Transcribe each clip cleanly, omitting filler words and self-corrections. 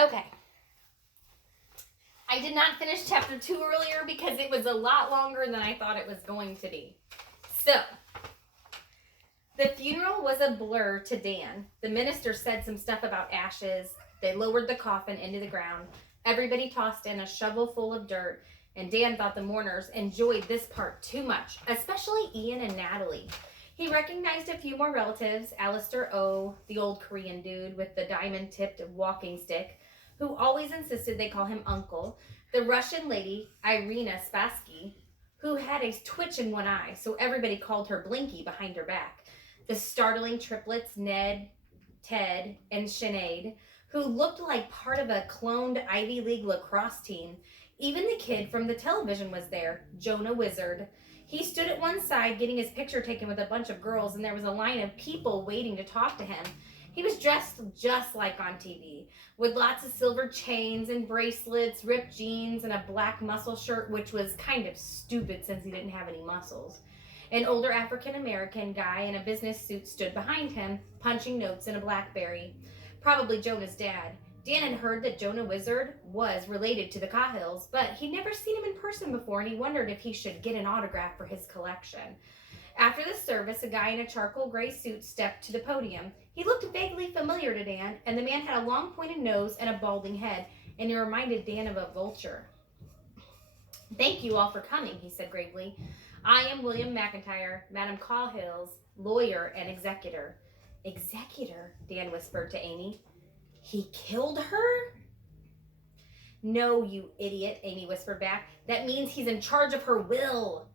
Okay. I did not finish chapter 2 earlier because it was a lot longer than I thought it was going to be. So, the funeral was a blur to Dan. The minister said some stuff about ashes. They lowered the coffin into the ground. Everybody tossed in a shovel full of dirt, and Dan thought the mourners enjoyed this part too much, especially Ian and Natalie. He recognized a few more relatives, Alistair O., the old Korean dude with the diamond-tipped walking stick, who always insisted they call him Uncle, the Russian lady, Irina Spassky, who had a twitch in one eye, so everybody called her Blinky behind her back, the startling triplets, Ned, Ted, and Sinead, who looked like part of a cloned Ivy League lacrosse team. Even the kid from the television was there, Jonah Wizard. He stood at one side getting his picture taken with a bunch of girls, and there was a line of people waiting to talk to him. He was dressed just like on TV, with lots of silver chains and bracelets, ripped jeans, and a black muscle shirt, which was kind of stupid since he didn't have any muscles. An older African-American guy in a business suit stood behind him, punching notes in a BlackBerry. Probably Jonah's dad. Dan had heard that Jonah Wizard was related to the Cahills, but he'd never seen him in person before, and he wondered if he should get an autograph for his collection. After the service, a guy in a charcoal gray suit stepped to the podium. He looked vaguely familiar to Dan, and the man had a long pointed nose and a balding head, and he reminded Dan of a vulture. "Thank you all for coming," he said gravely. "I am William McIntyre, Madame Cahill's lawyer and executor." "Executor?" Dan whispered to Amy. "He killed her?" "No, you idiot," Amy whispered back. "That means he's in charge of her will."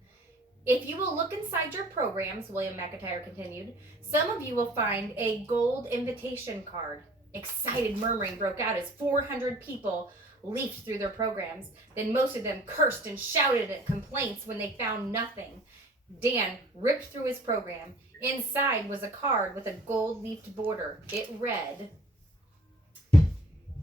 "If you will look inside your programs," William McIntyre continued, "some of you will find a gold invitation card." Excited murmuring broke out as 400 people leafed through their programs. Then most of them cursed and shouted at complaints when they found nothing. Dan ripped through his program. Inside was a card with a gold-leafed border. It read,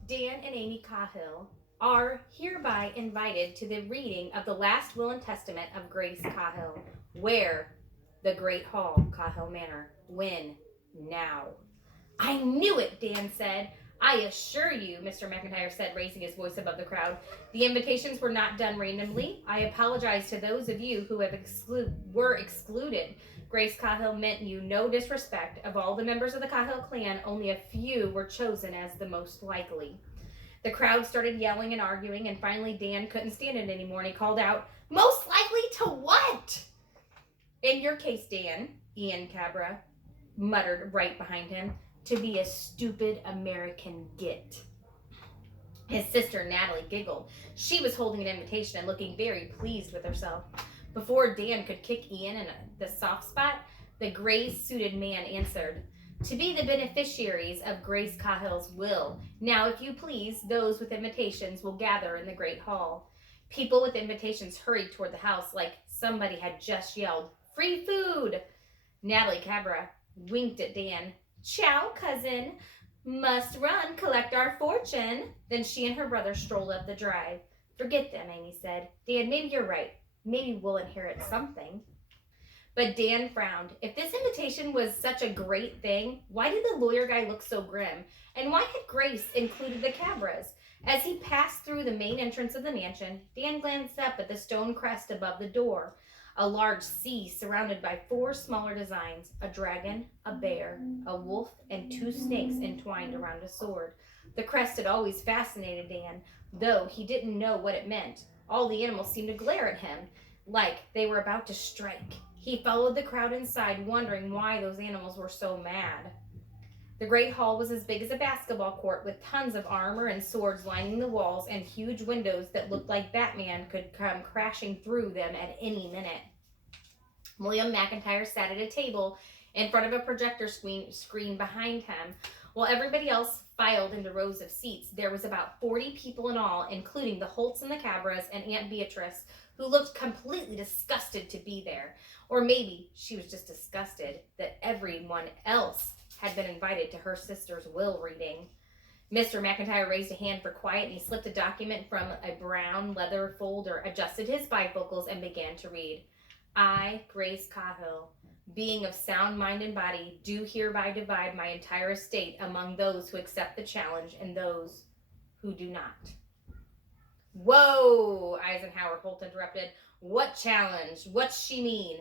"Dan and Amy Cahill are hereby invited to the reading of the last will and testament of Grace Cahill. Where? The Great Hall, Cahill Manor. When? Now." "I knew it," Dan said. "I assure you," Mr. McIntyre said, raising his voice above the crowd, "the invitations were not done randomly. I apologize to those of you who were excluded. Grace Cahill meant you no disrespect. Of all the members of the Cahill clan, only a few were chosen as the most likely." The crowd started yelling and arguing, and finally Dan couldn't stand it anymore, and he called out, "Most likely to what?" "In your case, Dan," Ian Cabra muttered right behind him, "to be a stupid American git." His sister Natalie giggled. She was holding an invitation and looking very pleased with herself. Before Dan could kick Ian in the soft spot, the gray-suited man answered, "To be the beneficiaries of Grace Cahill's will. Now, if you please, those with invitations will gather in the great hall." People with invitations hurried toward the house like somebody had just yelled, "Free food!" Natalie Cabra winked at Dan. "Ciao, cousin. Must run, collect our fortune." Then she and her brother strolled up the drive. "Forget them," Amy said. "Dan, maybe you're right. Maybe we'll inherit something." But Dan frowned. If this invitation was such a great thing, why did the lawyer guy look so grim? And why had Grace included the Cabras? As he passed through the main entrance of the mansion, Dan glanced up at the stone crest above the door. A large C surrounded by 4 smaller designs, a dragon, a bear, a wolf, and 2 snakes entwined around a sword. The crest had always fascinated Dan, though he didn't know what it meant. All the animals seemed to glare at him, like they were about to strike. He followed the crowd inside, wondering why those animals were so mad. The great hall was as big as a basketball court, with tons of armor and swords lining the walls and huge windows that looked like Batman could come crashing through them at any minute. William McIntyre sat at a table in front of a projector screen behind him, while everybody else filed into rows of seats. There was about 40 people in all, including the Holts and the Cabras and Aunt Beatrice, who looked completely disgusted to be there. Or maybe she was just disgusted that everyone else had been invited to her sister's will reading. Mr. McIntyre raised a hand for quiet, and he slipped a document from a brown leather folder, adjusted his bifocals, and began to read. "I, Grace Cahill, being of sound mind and body, do hereby divide my entire estate among those who accept the challenge and those who do not. Whoa, Eisenhower Holt interrupted. What challenge? What's she mean?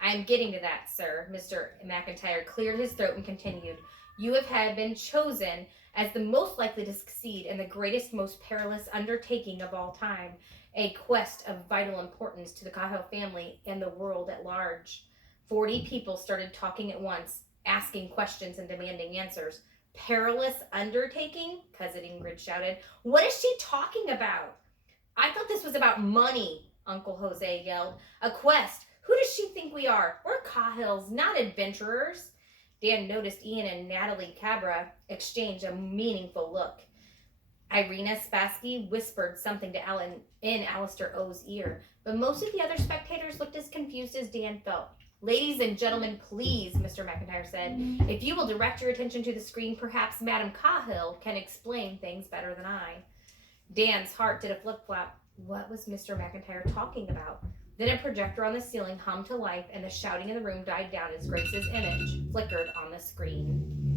I am getting to that, sir. Mr. McIntyre cleared his throat and continued. You have been chosen as the most likely to succeed in the greatest, most perilous undertaking of all time, a quest of vital importance to the Cahill family and the world at large. 40 people started talking at once, asking questions and demanding answers. Perilous undertaking? Cousin Ingrid shouted. What is she talking about? I thought this was about money, Uncle Jose yelled. A quest. Who does she think we are? We're Cahills, not adventurers. Dan noticed Ian and Natalie Cabra exchange a meaningful look. Irina Spassky whispered something to Ellen in Alistair O's ear, but most of the other spectators looked as confused as Dan felt. Ladies and gentlemen, please, Mr. McIntyre said, if you will direct your attention to the screen, perhaps Madame Cahill can explain things better than I. Dan's heart did a flip-flop. What was Mr. McIntyre talking about? Then a projector on the ceiling hummed to life, and the shouting in the room died down as Grace's image flickered on the screen.